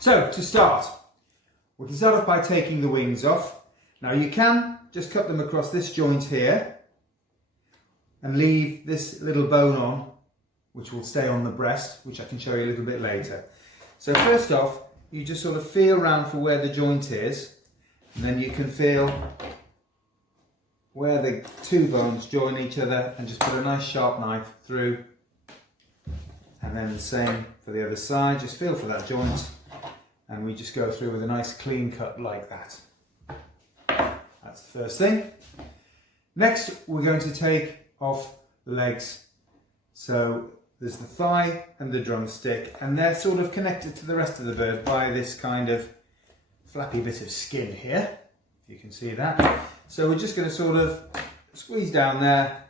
So to start, we can start off by taking the wings off. Now you can just cut them across this joint here and leave this little bone on, which will stay on the breast, which I can show you a little bit later. So first off, you just sort of feel around for where the joint is, and then you can feel where the two bones join each other and just put a nice sharp knife through. And then the same for the other side, just feel for that joint, and we just go through with a nice clean cut like that. That's the first thing. Next, we're going to take off the legs. So there's the thigh and the drumstick, and they're sort of connected to the rest of the bird by this kind of flappy bit of skin here, if you can see that. So we're just going to sort of squeeze down there,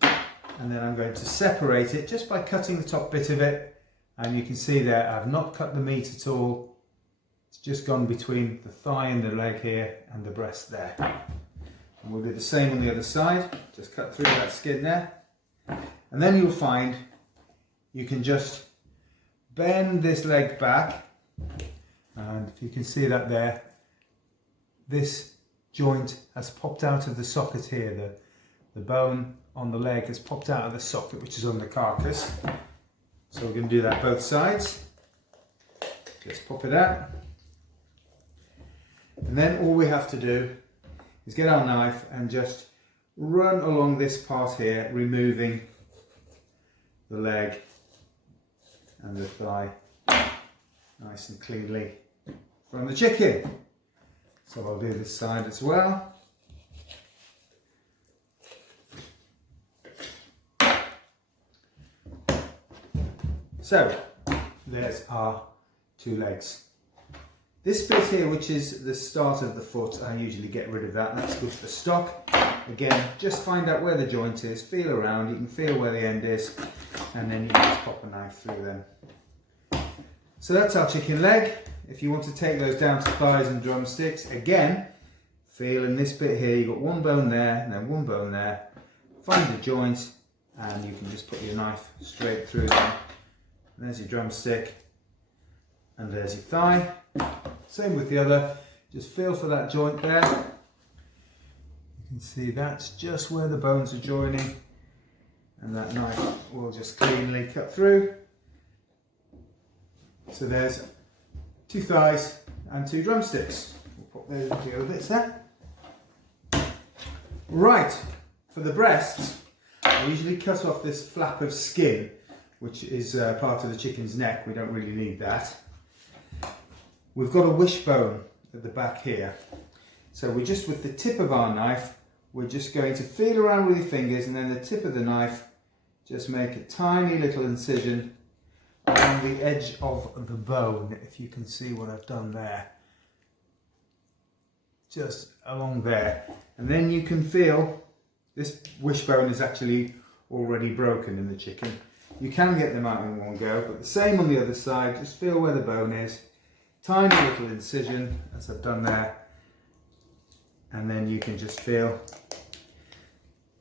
and then I'm going to separate it just by cutting the top bit of it. And you can see there, I've not cut the meat at all. It's just gone between the thigh and the leg here and the breast there. And we'll do the same on the other side, just cut through that skin there. And then you'll find you can just bend this leg back, and if you can see that there, this joint has popped out of the socket here. The bone on the leg has popped out of the socket, which is on the carcass. So we're going to do that both sides. Just pop it out. And then all we have to do is get our knife and just run along this part here, removing the leg and the thigh nice and cleanly from the chicken. So I'll do this side as well. So there's our two legs. This bit here, which is the start of the foot, I usually get rid of that. That's good for stock. Again, just find out where the joint is, feel around, you can feel where the end is, and then you can just pop a knife through them. So that's our chicken leg. If you want to take those down to thighs and drumsticks, again, feel in this bit here, you've got one bone there and then one bone there. Find the joint and you can just put your knife straight through them. And there's your drumstick and there's your thigh. Same with the other, just feel for that joint there. You can see that's just where the bones are joining, and that knife will just cleanly cut through. So there's two thighs and two drumsticks. We'll put those into the other bits there. Right, for the breasts, I usually cut off this flap of skin, which is part of the chicken's neck. We don't really need that. We've got a wishbone at the back here. So we're just, with the tip of our knife, we're just going to feel around with your fingers, and then the tip of the knife, just make a tiny little incision along the edge of the bone, if you can see what I've done there. Just along there. And then you can feel, this wishbone is actually already broken in the chicken. You can get them out in one go, but the same on the other side, just feel where the bone is. Tiny little incision, as I've done there. And then you can just feel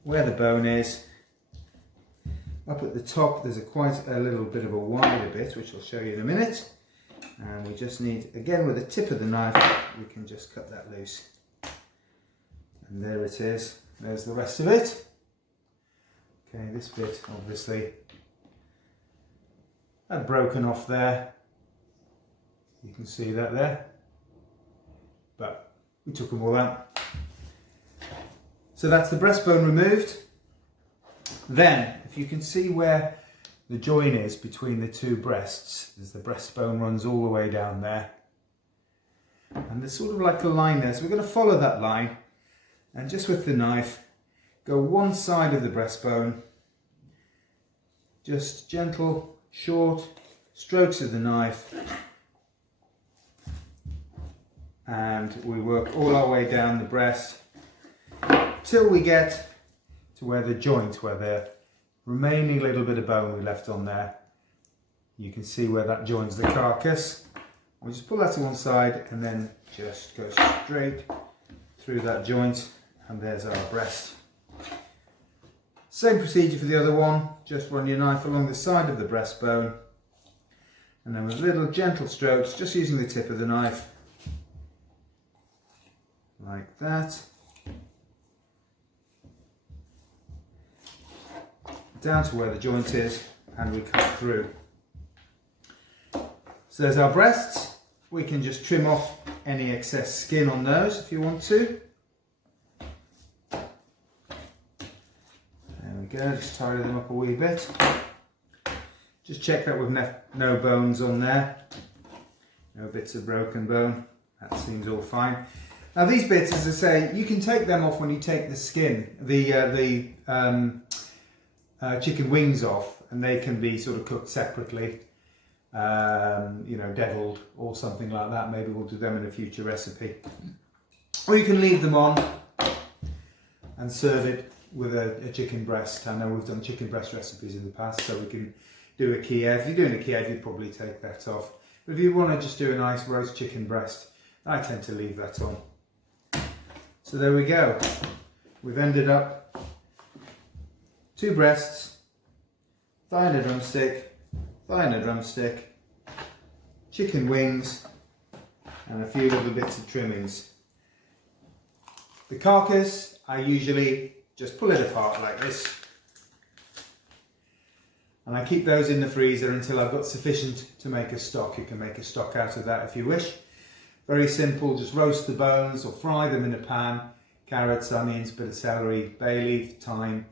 where the bone is. Up at the top, there's quite a little bit of a wider bit, which I'll show you in a minute. And we just need, again with the tip of the knife, we can just cut that loose. And there it is. There's the rest of it. Okay, this bit obviously had broken off there. You can see that there. But we took them all out. So that's the breastbone removed. Then, if you can see where the join is between the two breasts, as the breastbone runs all the way down there. And there's sort of like a line there, so we're going to follow that line, and just with the knife, go one side of the breastbone, just gentle, short strokes of the knife, and we work all our way down the breast till we get to where the joint, where the remaining little bit of bone we left on there. You can see where that joins the carcass. We just pull that to one side and then just go straight through that joint, and there's our breast. Same procedure for the other one, just run your knife along the side of the breastbone And then with little gentle strokes, just using the tip of the knife, like that, down to where the joint is, and we cut through. So there's our breasts. We can just trim off any excess skin on those if you want to. There we go, just tidy them up a wee bit. Just check that we've no bones on there, no bits of broken bone. That seems all fine. Now these bits, as I say, you can take them off when you take the skin, the chicken wings off, and they can be sort of cooked separately, you know, deviled or something like that. Maybe we'll do them in a future recipe. Or you can leave them on and serve it with a chicken breast. I know we've done chicken breast recipes in the past, so we can do a Kiev. If you're doing a Kiev, you'd probably take that off. But if you want to just do a nice roast chicken breast, I tend to leave that on. So there we go. We've ended up 2 breasts, thigh and a drumstick, thigh and a drumstick, chicken wings, and a few little bits of trimmings. The carcass, I usually just pull it apart like this. And I keep those in the freezer until I've got sufficient to make a stock. You can make a stock out of that if you wish. Very simple, just roast the bones or fry them in a pan. Carrots, onions, bit of celery, bay leaf, thyme,